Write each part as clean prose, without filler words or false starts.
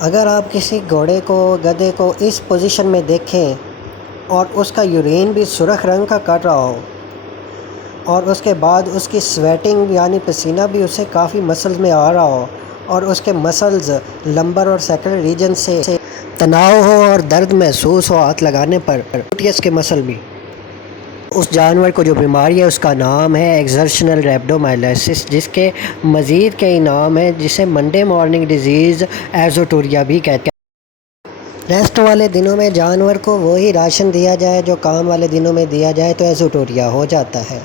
अगर आप किसी घोड़े को गधे को इस पोजीशन में देखें और उसका यूरिन भी सुर्ख रंग का कर रहा हो और उसके बाद उसकी स्वेटिंग यानी पसीना भी उसे काफ़ी मसल्स में आ रहा हो और उसके मसल्स लंबर और सैक्रल रीजन से तनाव हो और दर्द महसूस हो हाथ लगाने पर ग्लूटियस के मसल भी, उस जानवर को जो बीमारी है उसका नाम है एक्सर्शनल रैप्डोमाइलिसिस, जिसके मज़ीद कई नाम हैं जिसे मंडे मॉर्निंग डिजीज़ एजोटूरिया भी कहते हैं। रेस्ट वाले दिनों में जानवर को वही राशन दिया जाए जो काम वाले दिनों में दिया जाए तो एजोटूरिया हो जाता है।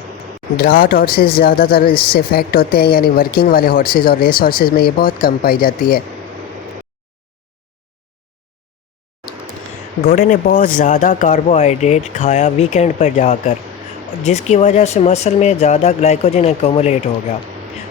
ड्राट हॉर्सेस ज़्यादातर इससे इफेक्ट होते हैं, यानी वर्किंग वाले हॉर्सेस और रेस हॉर्सेस में ये बहुत कम पाई जाती है। घोड़े ने बहुत ज़्यादा कार्बोहाइड्रेट खाया वीकेंड पर जाकर, जिसकी वजह से मसल में ज़्यादा ग्लाइकोजन एक्यूमुलेट हो गया।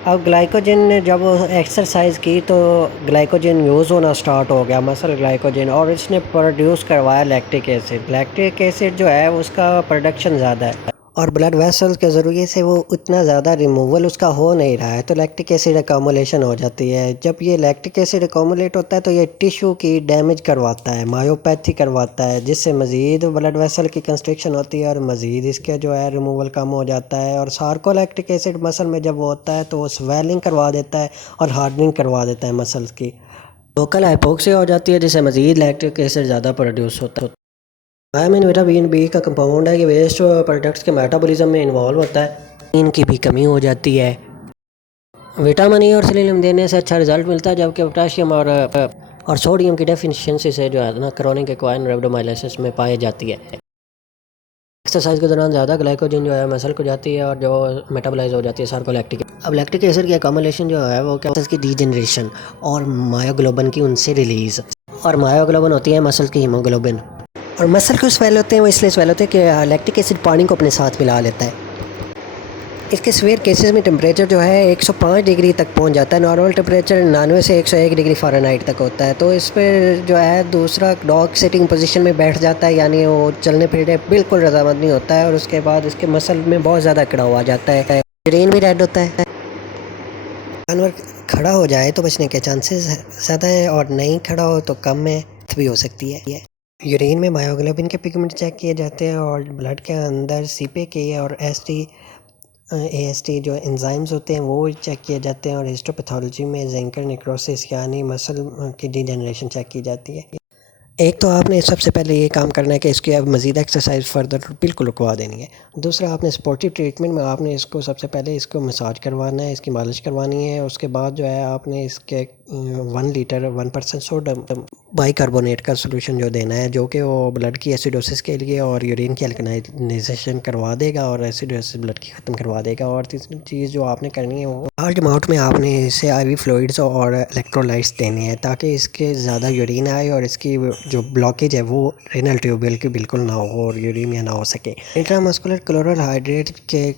अब ग्लाइकोजन ने जब एक्सरसाइज की तो ग्लाइकोजन यूज़ होना स्टार्ट हो गया, मसल ग्लाइकोजन, और इसने प्रोड्यूस करवाया लैक्टिक एसिड। लैक्टिक एसिड जो है उसका प्रोडक्शन ज़्यादा है और ब्लड वेसल्स के ज़रिए से वो उतना ज़्यादा रिमूवल उसका हो नहीं रहा है, तो लैक्टिक एसिड अकोमुलेशन हो जाती है। जब ये लैक्टिक एसिड अकोमुलेट होता है तो ये टिश्यू की डैमेज करवाता है, मायोपैथी करवाता है, जिससे मज़ीद ब्लड वेसल की कंस्ट्रिक्शन होती है और मज़ीद इसके जो है रिमूवल कम हो जाता है। और सार्कोलैक्टिक एसिड मसल में जब वो होता है तो वो स्वेलिंग करवा देता है और हार्डनिंग करवा देता है मसल्स की। लोकल हाइपोक्सिया हो जाती है जिससे मज़ीद लैक्टिक एसिड ज़्यादा प्रोड्यूस होता है। थायमिन विटामिन बी का कंपाउंड है कि वेस्ट प्रोडक्ट्स के मेटाबॉलिज्म में इन्वॉल्व होता है। इनकी भी कमी हो जाती है। विटामिन ई और सेलेनियम देने से अच्छा रिजल्ट मिलता है, जबकि पोटाशियम और सोडियम की डेफिशिएंसी से जो है ना क्रोनिक एक्वायरिन रैप्डोमाइलिसिस में पाई जाती है। एक्सरसाइज के दौरान ज़्यादा ग्लाइकोजन जो है मसल को जाती है और जो मेटाबोलाइज हो जाती है सार्कोलैक्टिक। अब लैक्टिक एसिड की अकोमुलेशन जो है वो क्या की डीजनरेशन और मायोग्लोबिन की उनसे रिलीज़, और मायोग्लोबिन होती है मसल की हीमोग्लोबिन। और मसल क्यों स्वेल होते हैं? वो इसलिए स्वेल होते हैं कि लैक्टिक एसिड पानी को अपने साथ मिला लेता है। इसके सीवियर केसेस में टेम्परेचर जो है 105 डिग्री तक पहुंच जाता है। नॉर्मल टेम्परेचर 99 से 101 डिग्री फ़ारेनहाइट तक होता है। तो इस पर जो है दूसरा डॉग सिटिंग पोजीशन में बैठ जाता है, यानी वो चलने फिरने बिल्कुल रजामंद नहीं होता है, और उसके बाद इसके मसल में बहुत ज़्यादा कड़ाव आ जाता है। यूरिन भी रेड होता है। जानवर खड़ा हो जाए तो बचने के चांसेस ज़्यादा है, और नहीं खड़ा हो तो कम में भी हो सकती है। यूरिन में मायोग्लोबिन के पिगमेंट चेक किए जाते हैं और ब्लड के अंदर सीपे के और एएसटी जो एंजाइम्स होते हैं वो चेक किए जाते हैं, और हिस्टोपैथोलॉजी में ज़ेंकर नेक्रोसिस यानी मसल की डीजनरेशन चेक की जाती है। एक तो आपने सबसे पहले ये काम करना है कि इसकी अब मज़ीद एक्सरसाइज फर्दर बिल्कुल रुकवा देनी है। दूसरा, आपने स्पोर्टिव ट्रीटमेंट में आपने इसको सबसे पहले इसको मसाज करवाना है, इसकी मालिश करवानी है। उसके बाद जो है आपने इसके 1 लीटर 1% सोडियम बाइकार्बोनेट का सोल्यूशन जो देना है, जो कि वो ब्लड की एसिडोसिस के लिए और यूरिन की अल्कलाइजेशन करवा देगा और एसिडोसिस ब्लड की ख़त्म करवा देगा। और तीसरी चीज़ जो आपने करनी है वो लार्ज अमाउंट में आपने इसे आईवी फ्लूइड्स और इलेक्ट्रोलाइट्स देने हैं, ताकि इसके ज़्यादा यूरिन आए और इसकी जो ब्लॉकेज है वो रेनल ट्यूबवेल की बिल्कुल ना हो और यूरीमिया ना हो सके। इंट्रामस्कुलर क्लोराहाइड्रेट के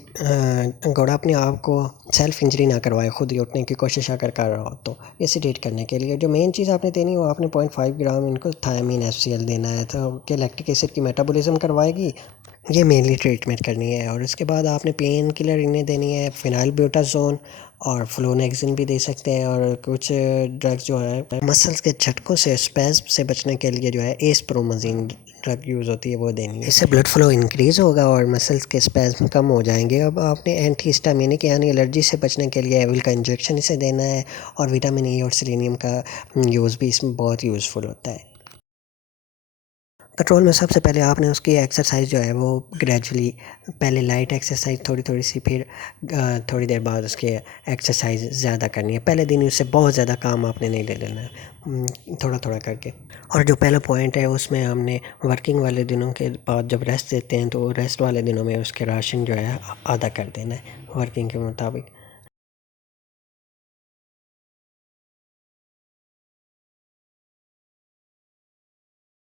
घोड़ा अपने आप को सेल्फ इंजरी ना करवाए, खुद ही उठने की कोशिश अगर कर रहा हो तो। एसिडेट करने के लिए जो मेन चीज़ आपने देनी है वो आपने 0.5 ग्राम इनको थायमीन HCl देना है, तो कि लैक्टिक एसिड की मेटाबॉलिज्म करवाएगी। ये मेनली ट्रीटमेंट करनी है। और उसके बाद आपने पेन किलर इन्हें देनी है, फिनाइल ब्यूटाजोन और फ्लोनेक्सिन भी दे सकते हैं। और कुछ ड्रग्स जो है मसल्स के झटकों से स्पैज़म से बचने के लिए जो है एस्प्रोमोजिन ड्रग यूज़ होती है वो देनी है। इससे ब्लड फ्लो इंक्रीज़ होगा और मसल्स के स्पैज़म कम हो जाएंगे। अब आपने एंटी हिस्टामिनिक यानी एलर्जी से बचने के लिए एविल का इंजेक्शन इसे देना है, और विटामिन ई और सेलेनियम का यूज़ भी इसमें बहुत यूज़फुल होता है। कंट्रोल में सबसे पहले आपने उसकी एक्सरसाइज जो है वो ग्रेजुअली, पहले लाइट एक्सरसाइज थोड़ी थोड़ी सी, फिर थोड़ी देर बाद उसकी एक्सरसाइज ज़्यादा करनी है। पहले दिन उससे बहुत ज़्यादा काम आपने नहीं ले लेना है, थोड़ा थोड़ा करके। और जो पहला पॉइंट है उसमें हमने वर्किंग वाले दिनों के बाद जब रेस्ट देते हैं तो रेस्ट वाले दिनों में उसके राशन जो है आधा कर देना है वर्किंग के मुताबिक।